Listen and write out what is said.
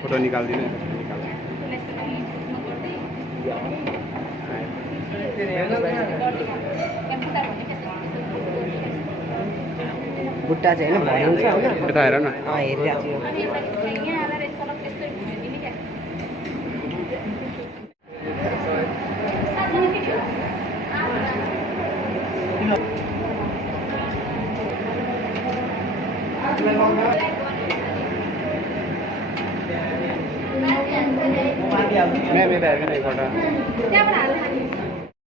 photo निकाल्दिनु बुट्टा चाहिँ हैन भनिन्छ हैन यता हेर न हेरिरहेको मैं एकपल्ट